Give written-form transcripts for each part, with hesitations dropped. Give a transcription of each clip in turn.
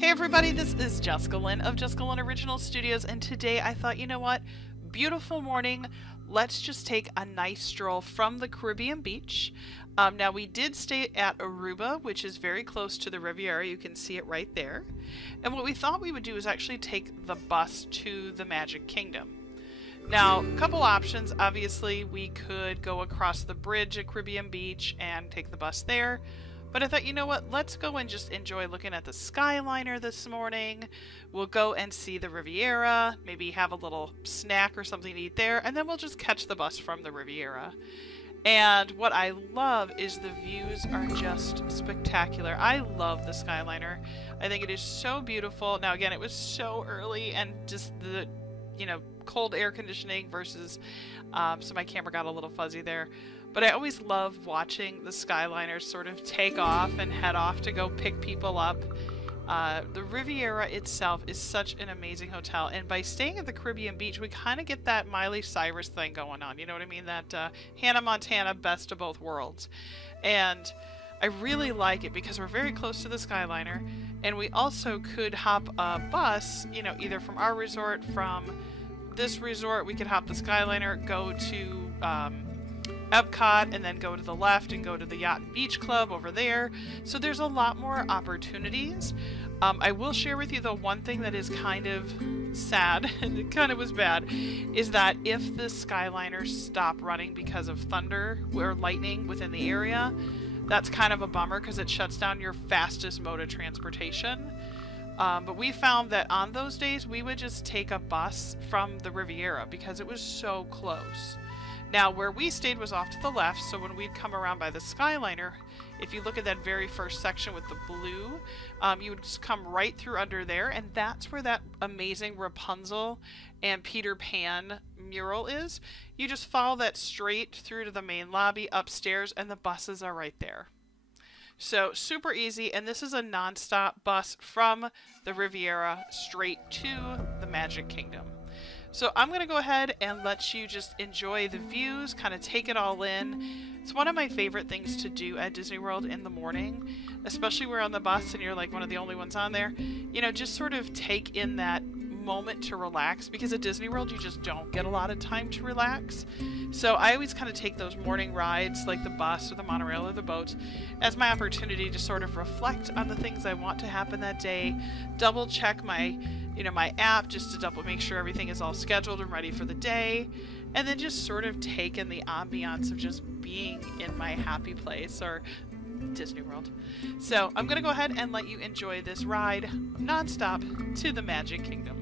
Hey everybody, this is Jessica Lynn of JessicaLynnOriginal Studios, and today I thought, you know what? Beautiful morning. Let's just take a nice stroll from the Caribbean beach. Now we did stay at Aruba, which is very close to the Riviera. You can see it right there. And what we thought we would do is actually take the bus to the Magic Kingdom. Now, a couple options. Obviously, we could go across the bridge at Caribbean Beach and take the bus there. But I thought, you know what, let's go and just enjoy looking at the Skyliner this morning. We'll go and see the Riviera, maybe have a little snack or something to eat there, and then we'll just catch the bus from the Riviera. And what I love is the views are just spectacular. I love the Skyliner. I think it is so beautiful. Now again, it was so early and just the, cold air conditioning versus, so my camera got a little fuzzy there. But I always love watching the Skyliners sort of take off and head off to go pick people up. The Riviera itself is such an amazing hotel, and by staying at the Caribbean Beach, we kind of get that Miley Cyrus thing going on. You know what I mean? That Hannah Montana best of both worlds. And I really like it because we're very close to the Skyliner, and we also could hop a bus, either from our resort, from this resort, we could hop the Skyliner, go to Epcot, and then go to the left and go to the Yacht and Beach Club over there. So there's a lot more opportunities. I will share with you, though, one thing that is kind of sad, and it kind of was bad, is that if the Skyliners stop running because of thunder or lightning within the area, that's kind of a bummer because it shuts down your fastest mode of transportation. But we found that on those days, we would just take a bus from the Riviera because it was so close. Now, where we stayed was off to the left, so when we'd come around by the Skyliner, if you look at that very first section with the blue, you would just come right through under there, and that's where that amazing Rapunzel and Peter Pan mural is. You just follow that straight through to the main lobby upstairs, and the buses are right there. So, super easy, and this is a non-stop bus from the Riviera straight to the Magic Kingdom. So I'm going to go ahead and let you just enjoy the views, kind of take it all in. It's one of my favorite things to do at Disney World in the morning, especially when we're on the bus and you're like one of the only ones on there. Just sort of take in that moment to relax, because at Disney World you just don't get a lot of time to relax. So I always kind of take those morning rides, like the bus or the monorail or the boat, as my opportunity to sort of reflect on the things I want to happen that day, double check my my app just to make sure everything is all scheduled and ready for the day, and then just sort of take in the ambiance of just being in my happy place, or Disney World. So I'm going to go ahead and let you enjoy this ride nonstop to the Magic Kingdom.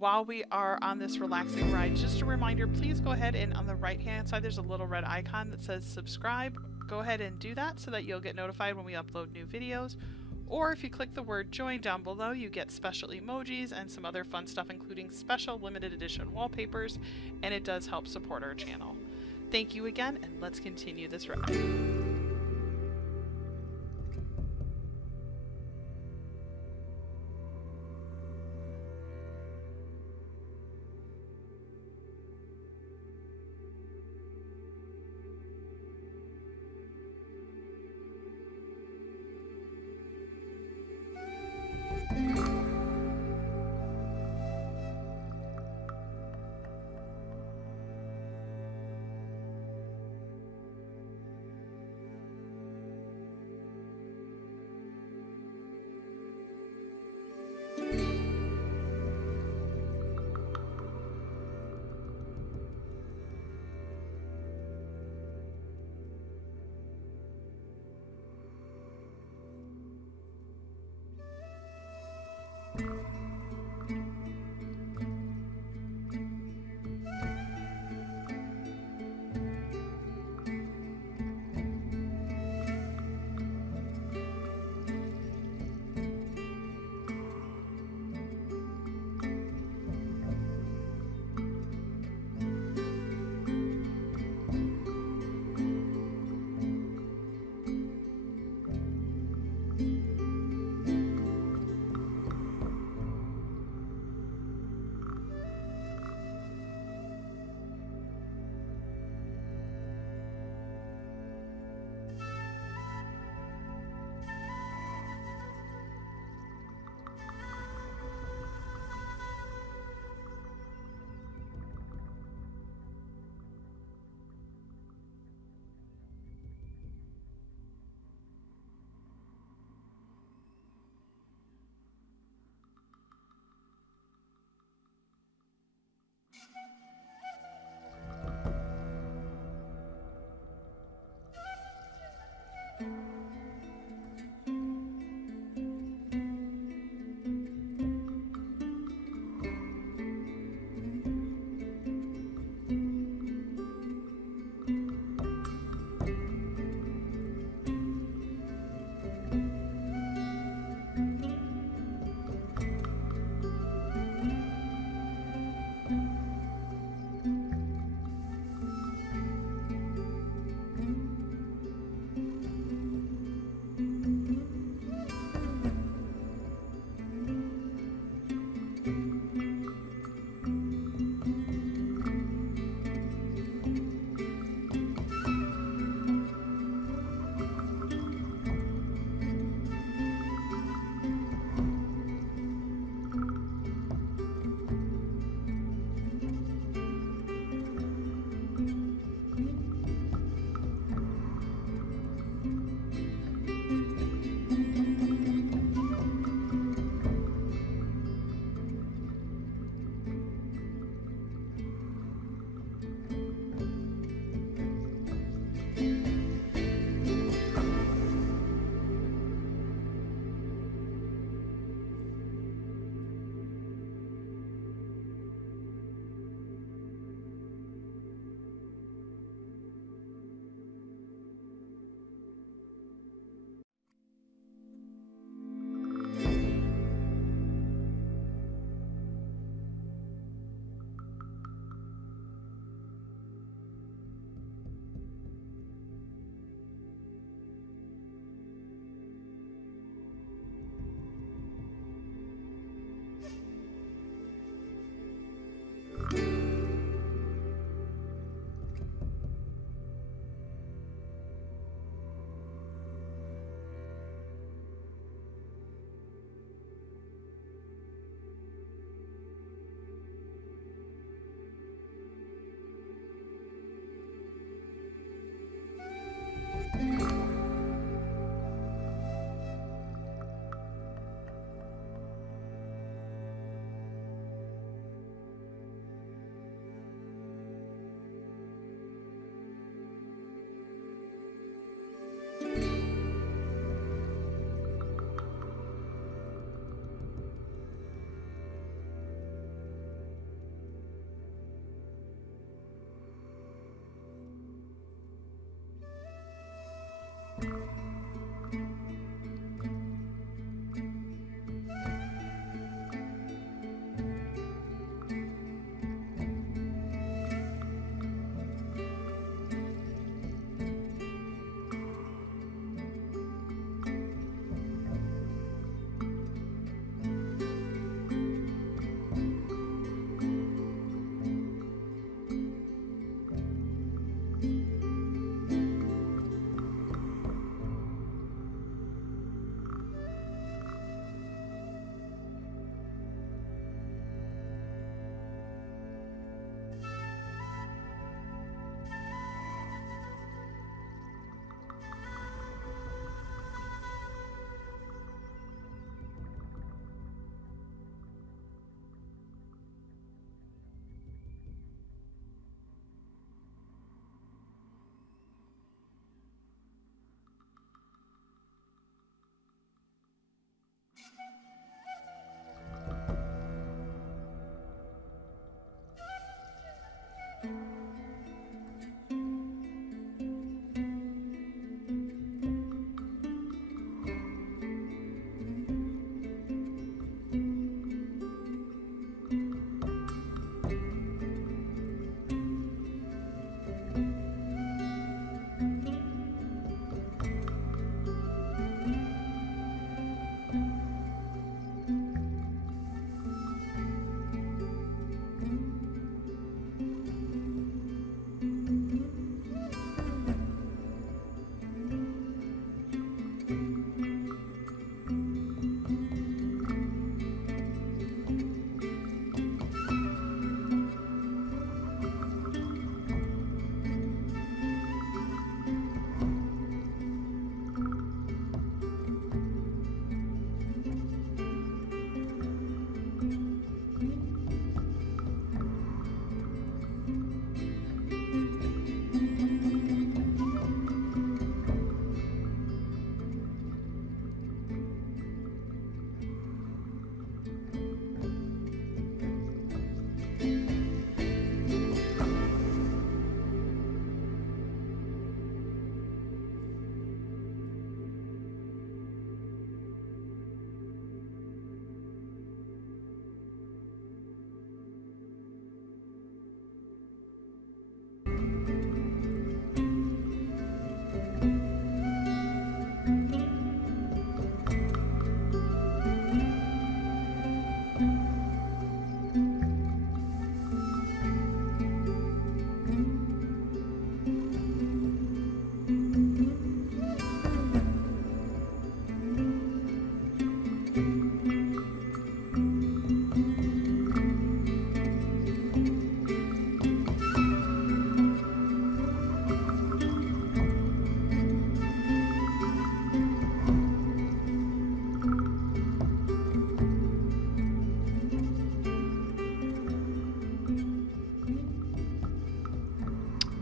while we are on this relaxing ride, just a reminder, please go ahead and on the right hand side there's a little red icon that says subscribe. Go ahead and do that so that you'll get notified when we upload new videos. Or if you click the word join down below, you get special emojis and some other fun stuff, including special limited edition wallpapers, and it does help support our channel. Thank you again, and let's continue this ride.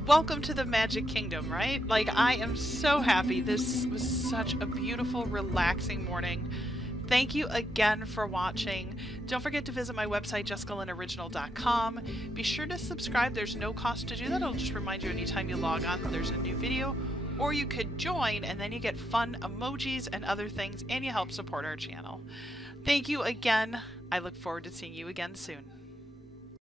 welcome to the Magic Kingdom, right? Like, I am so happy. This was such a beautiful, relaxing morning. Thank you again for watching. Don't forget to visit my website, JessicaLynnOriginal.com. Be sure to subscribe. There's no cost to do that. It'll just remind you anytime you log on that there's a new video. Or you could join, and then you get fun emojis and other things, and you help support our channel. Thank you again. I look forward to seeing you again soon.